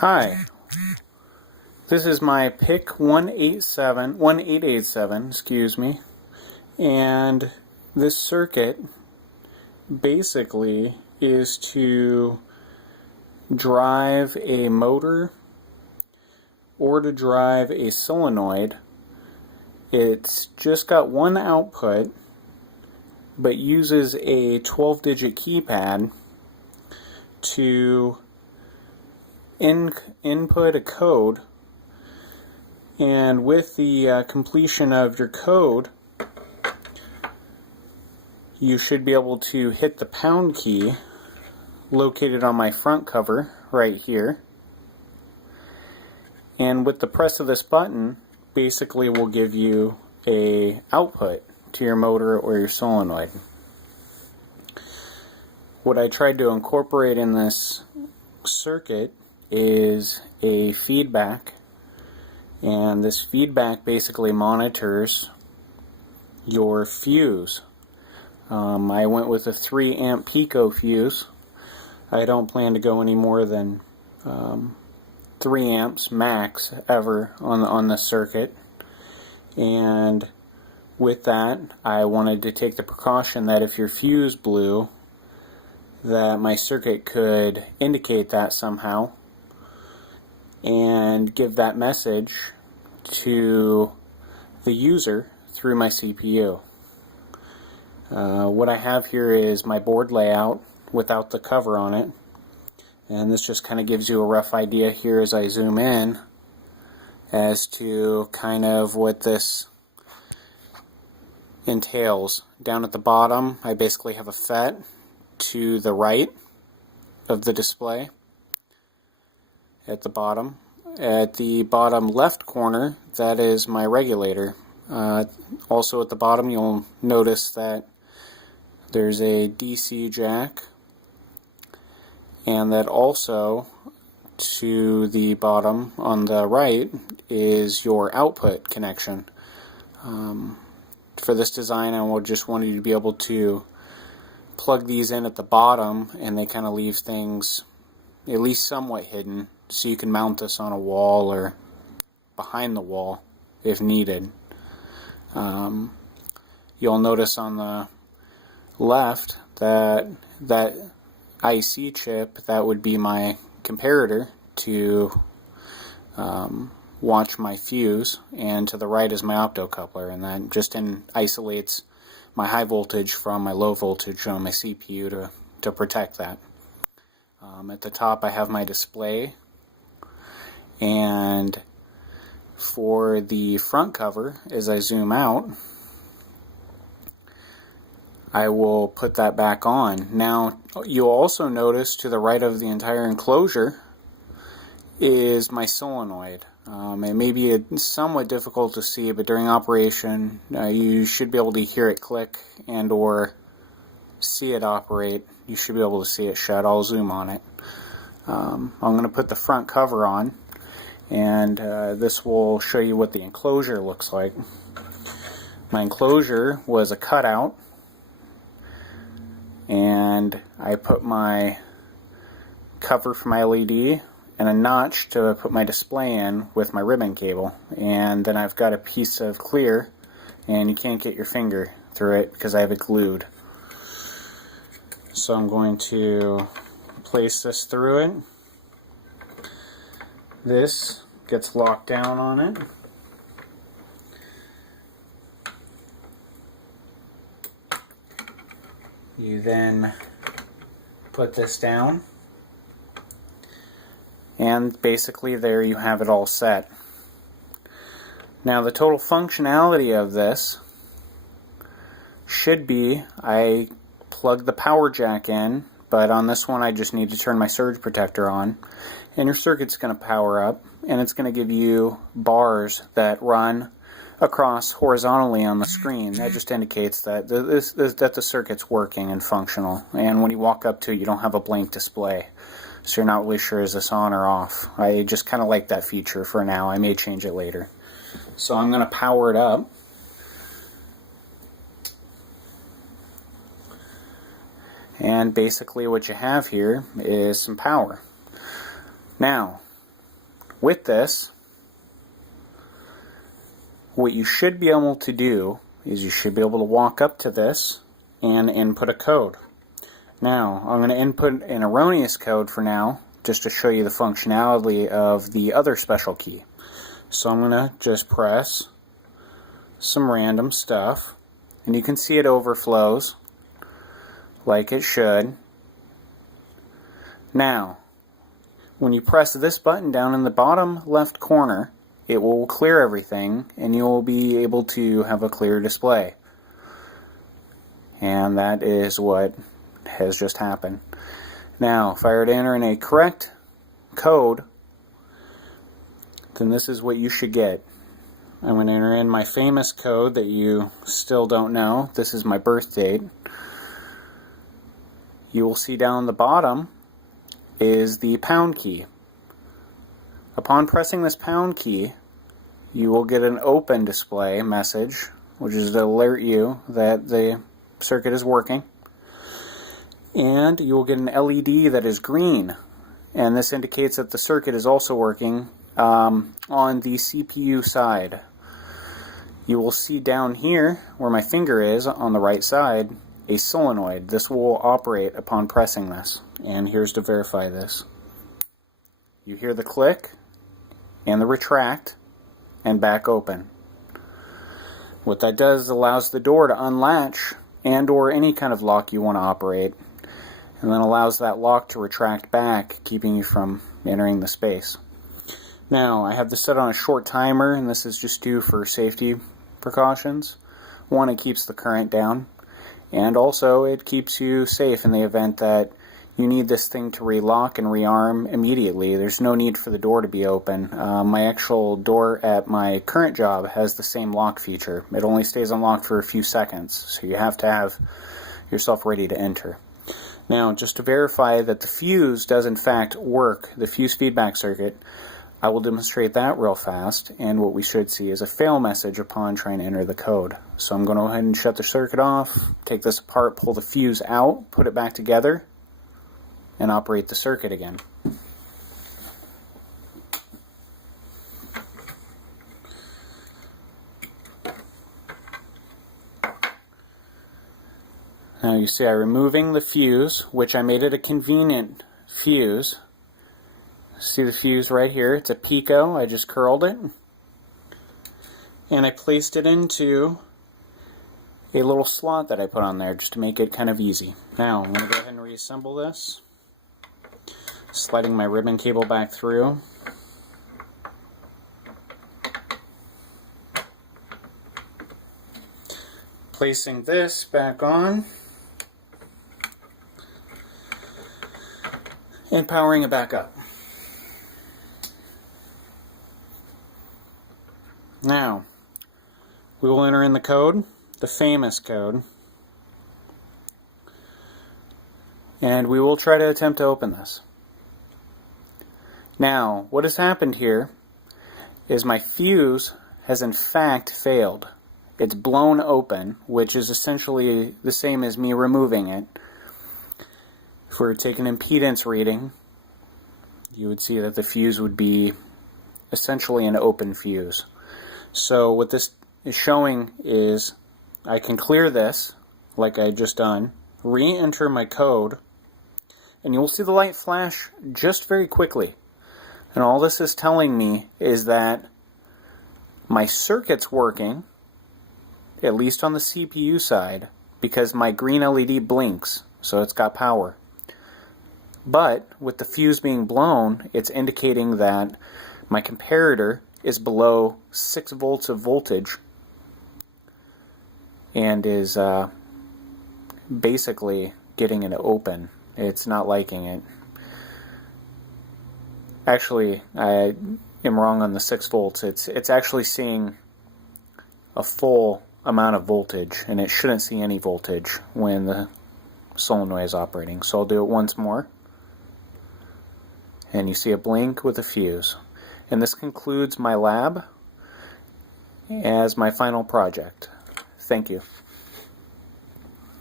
Hi, this is my PIC1887, excuse me, and this circuit basically is to drive a motor or to drive a solenoid. It's just got one output but uses a 12-digit keypad to input a code, and with the completion of your code you should be able to hit the pound key located on my front cover right here, and with the press of this button basically will give you a output to your motor or your solenoid. What I tried to incorporate in this circuit is a feedback, and this feedback basically monitors your fuse. I went with a 3 amp pico fuse. I don't plan to go any more than 3 amps max ever on this circuit, and with that I wanted to take the precaution that if your fuse blew, that my circuit could indicate that somehow and give that message to the user through my CPU. What I have here is my board layout without the cover on it, and this just kind of gives you a rough idea here as I zoom in as to kind of what this entails. Down at the bottom I basically have a FET to the right of the display. At the bottom left corner, that is my regulator. Also at the bottom you'll notice that there's a DC jack, and that also to the bottom on the right is your output connection. For this design I just wanted you to be able to plug these in at the bottom, and they kind of leave things at least somewhat hidden, so you can mount this on a wall or behind the wall if needed. You'll notice on the left that IC chip, that would be my comparator to watch my fuse, and to the right is my optocoupler, and that just isolates my high voltage from my low voltage on my CPU to protect that. At the top I have my display, and for the front cover, as I zoom out, I will put that back on. Now you'll also notice to the right of the entire enclosure is my solenoid. It may be somewhat difficult to see, but during operation you should be able to hear it click and or see it operate. You should be able to see it shut. I'll zoom on it. I'm going to put the front cover on, and this will show you what the enclosure looks like. My enclosure was a cutout, and I put my cover for my LED and a notch to put my display in with my ribbon cable, and then I've got a piece of clear, and you can't get your finger through it because I have it glued. So I'm going to place this through it. This gets locked down on it. You then put this down, and basically there you have it all set. Now the total functionality of this should be, I plug the power jack in, but on this one I just need to turn my surge protector on, and your circuit's going to power up, and it's going to give you bars that run across horizontally on the screen. That just indicates that that the circuit's working and functional, and when you walk up to it you don't have a blank display, so you're not really sure is this on or off. I just kind of like that feature for now. I may change it later. So I'm going to power it up. And basically what you have here is some power. Now, With this, what you should be able to do is you should be able to walk up to this and input a code. Now, I'm going to input an erroneous code for now, just to show you the functionality of the other special key. So I'm going to just press some random stuff, and you can see it overflows like it should. Now, when you press this button down in the bottom left corner, it will clear everything and you will be able to have a clear display. And that is what has just happened. Now, if I were to enter in a correct code, then this is what you should get. I'm going to enter in my famous code that you still don't know. This is my birth date. You will see down the bottom is the pound key. Upon pressing this pound key, you will get an open display message, which is to alert you that the circuit is working. And you will get an LED that is green, and this indicates that the circuit is also working on the CPU side. You will see down here, where my finger is on the right side, a solenoid. This will operate upon pressing this. And here's to verify this. You hear the click and the retract and back open. What that does allows the door to unlatch and or any kind of lock you want to operate, and then allows that lock to retract back, keeping you from entering the space. Now, I have this set on a short timer, and this is just due for safety precautions. One, it keeps the current down, and also it keeps you safe in the event that you need this thing to relock and rearm immediately. There's no need for the door to be open. My actual door at my current job has the same lock feature. It only stays unlocked for a few seconds, so you have to have yourself ready to enter. Now, just to verify that the fuse does in fact work, the fuse feedback circuit, I will demonstrate that real fast, and what we should see is a fail message upon trying to enter the code. So I'm going to go ahead and shut the circuit off, take this apart, pull the fuse out, put it back together, and operate the circuit again. Now you see I'm removing the fuse, which I made it a convenient fuse. See the fuse right here? It's a Pico. I just curled it. And I placed it into a little slot that I put on there just to make it kind of easy. Now I'm going to go ahead and reassemble this. Sliding my ribbon cable back through. Placing this back on. And powering it back up. Now, we will enter in the code, the famous code, and we will try to attempt to open this. Now, what has happened here is my fuse has in fact failed. It's blown open, which is essentially the same as me removing it. If we were to take an impedance reading, you would see that the fuse would be essentially an open fuse. So what this is showing is I can clear this, like I just done, re-enter my code, and you'll see the light flash just very quickly. And all this is telling me is that my circuit's working, at least on the CPU side, because my green LED blinks, so it's got power. But with the fuse being blown, it's indicating that my comparator is below 6 volts of voltage and is basically getting it open. It's not liking it. Actually, I am wrong on the 6 volts. It's actually seeing a full amount of voltage, and it shouldn't see any voltage when the solenoid is operating. So I'll do it once more. And you see a blink with a fuse. And this concludes my lab as my final project. Thank you.